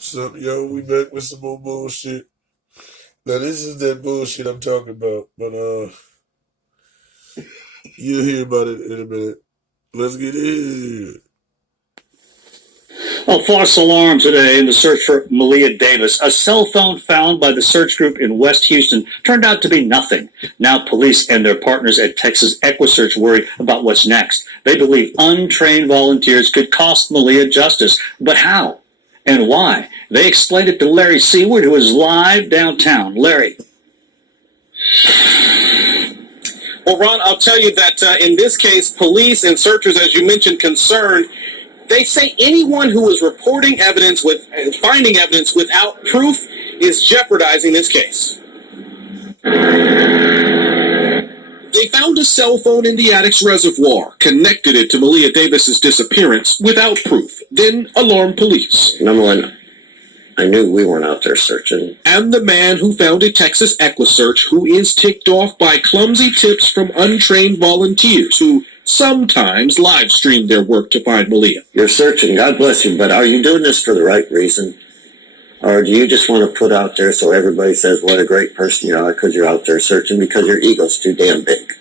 So, yo, we back with some more bullshit. Now, this is that bullshit I'm talking about, but you'll hear about it in a minute. Let's get it. A false alarm today in the search for Maleah Davis. A cell phone found by the search group in West Houston turned out to be nothing. Now police and their partners at Texas EquiSearch worry about what's next. They believe untrained volunteers could cost Maleah justice. But how? And why? They explained it to Larry Seward, who is live downtown. Larry. Well, Ron, I'll tell you that in this case, police and searchers, as you mentioned, concerned, they say anyone who is reporting evidence with finding evidence without proof is jeopardizing this case. They found a cell phone in the attic's reservoir, connected it to Maleah Davis's disappearance without proof, then alarmed police. Number one, I knew we weren't out there searching. And the man who founded Texas EquiSearch, who is ticked off by clumsy tips from untrained volunteers who sometimes live stream their work to find Maleah. You're searching, God bless you, but are you doing this for the right reason? Or do you just want to put out there so everybody says what a great person you are because you're out there searching because your ego's too damn big?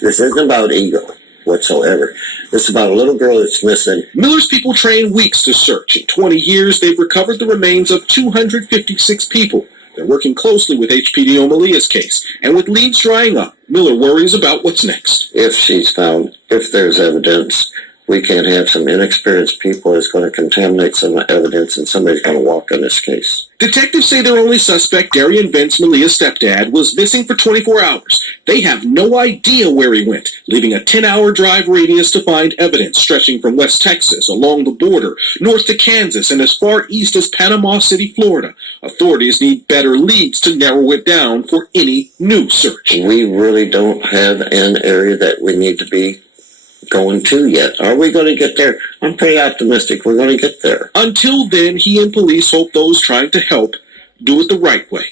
This isn't about ego whatsoever. This is about a little girl that's missing. Miller's people train weeks to search. In 20 years, they've recovered the remains of 256 people. They're working closely with HPD on Maleah's case. And with leads drying up, Miller worries about what's next. If she's found, if there's evidence, we can't have some inexperienced people that's going to contaminate some evidence and somebody's going to walk on this case. Detectives say their only suspect, Darian Vince, Maleah's stepdad, was missing for 24 hours. They have no idea where he went, leaving a 10-hour drive radius to find evidence stretching from West Texas, along the border, north to Kansas, and as far east as Panama City, Florida. Authorities need better leads to narrow it down for any new search. We really don't have an area that we need to be going to yet. Are we going to get there? I'm pretty optimistic we're going to get there. Until then, he and police hope those trying to help do it the right way.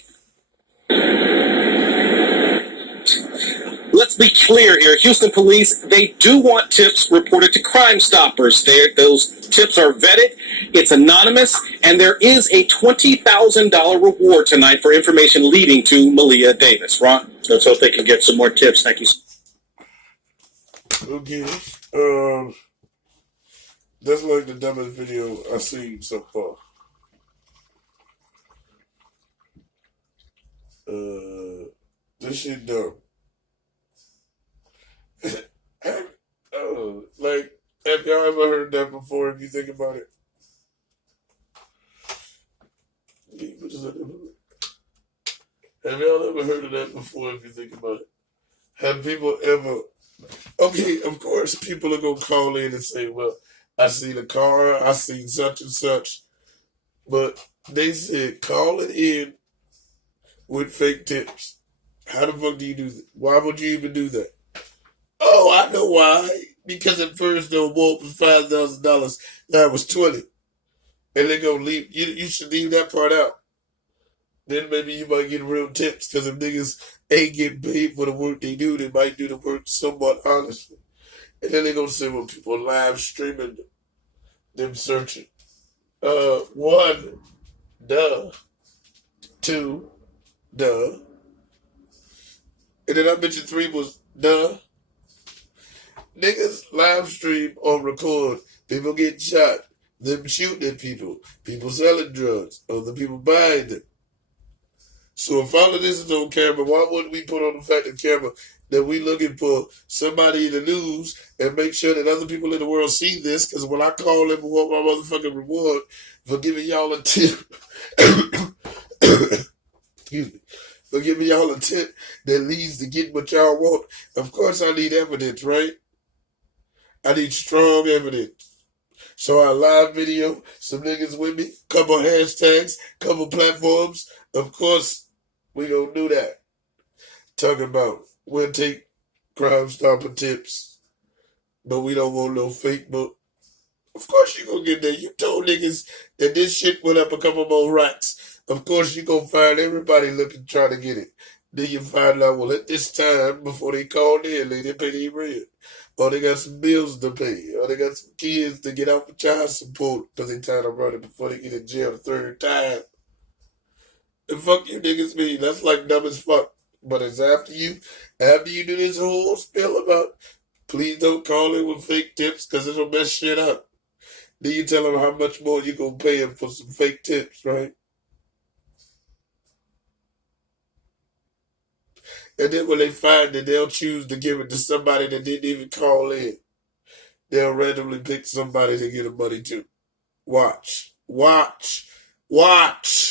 Let's be clear here. Houston police, they do want tips reported to Crime Stoppers. Those tips are vetted, it's anonymous, and there is a $20,000 reward tonight for information leading to Maleah Davis. Ron? Let's hope they can get some more tips. Thank you. Okay. That's like the dumbest video I've seen so far. This shit dumb. Have y'all ever heard that before if you think about it? Have y'all ever heard of that before if you think about it? Have people ever... Okay, of course, people are going to call in and say, well, I seen a car, I seen such and such. But they said, call it in with fake tips. How the fuck do you do that? Why would you even do that? Oh, I know why. Because at first the award was $5,000. Now it was 20. And they're going to leave. You should leave that part out. Then maybe you might get real tips. Because if niggas ain't getting paid for the work they do, they might do the work somewhat honestly. And then they're going to say, well, people are live streaming them searching. One, duh. Two, duh. And then I mentioned three was duh. Niggas live stream or record people getting shot, them shooting at people selling drugs, other people buying them. So if all of this is on camera, why wouldn't we put on the fact of camera that we looking for somebody in the news and make sure that other people in the world see this? Because when I call them and want my motherfucking reward for giving y'all a tip, excuse me, for giving y'all a tip that leads to getting what y'all want, of course I need evidence, right? I need strong evidence. So I live video, some niggas with me, couple hashtags, couple platforms. Of course, we gonna do that. Talking about we'll take Crime Stopper tips, but we don't want no fake book. Of course you gonna get there. You told niggas that this shit went up a couple more racks. Of course you gonna find everybody looking trying to get it. Then you find out, well, at this time, before they called in, they didn't pay their rent. or they got some bills to pay, or they got some kids to get out for child support because they tired of running before they get in jail the third time. And fuck you niggas mean. That's like dumb as fuck. But it's after you do this whole spiel about please don't call in with fake tips because it'll mess shit up. Then you tell them how much more you gonna pay them for some fake tips, right? And then when they find it, they'll choose to give it to somebody that didn't even call in. They'll randomly pick somebody to give the money to. Watch. Watch. Watch.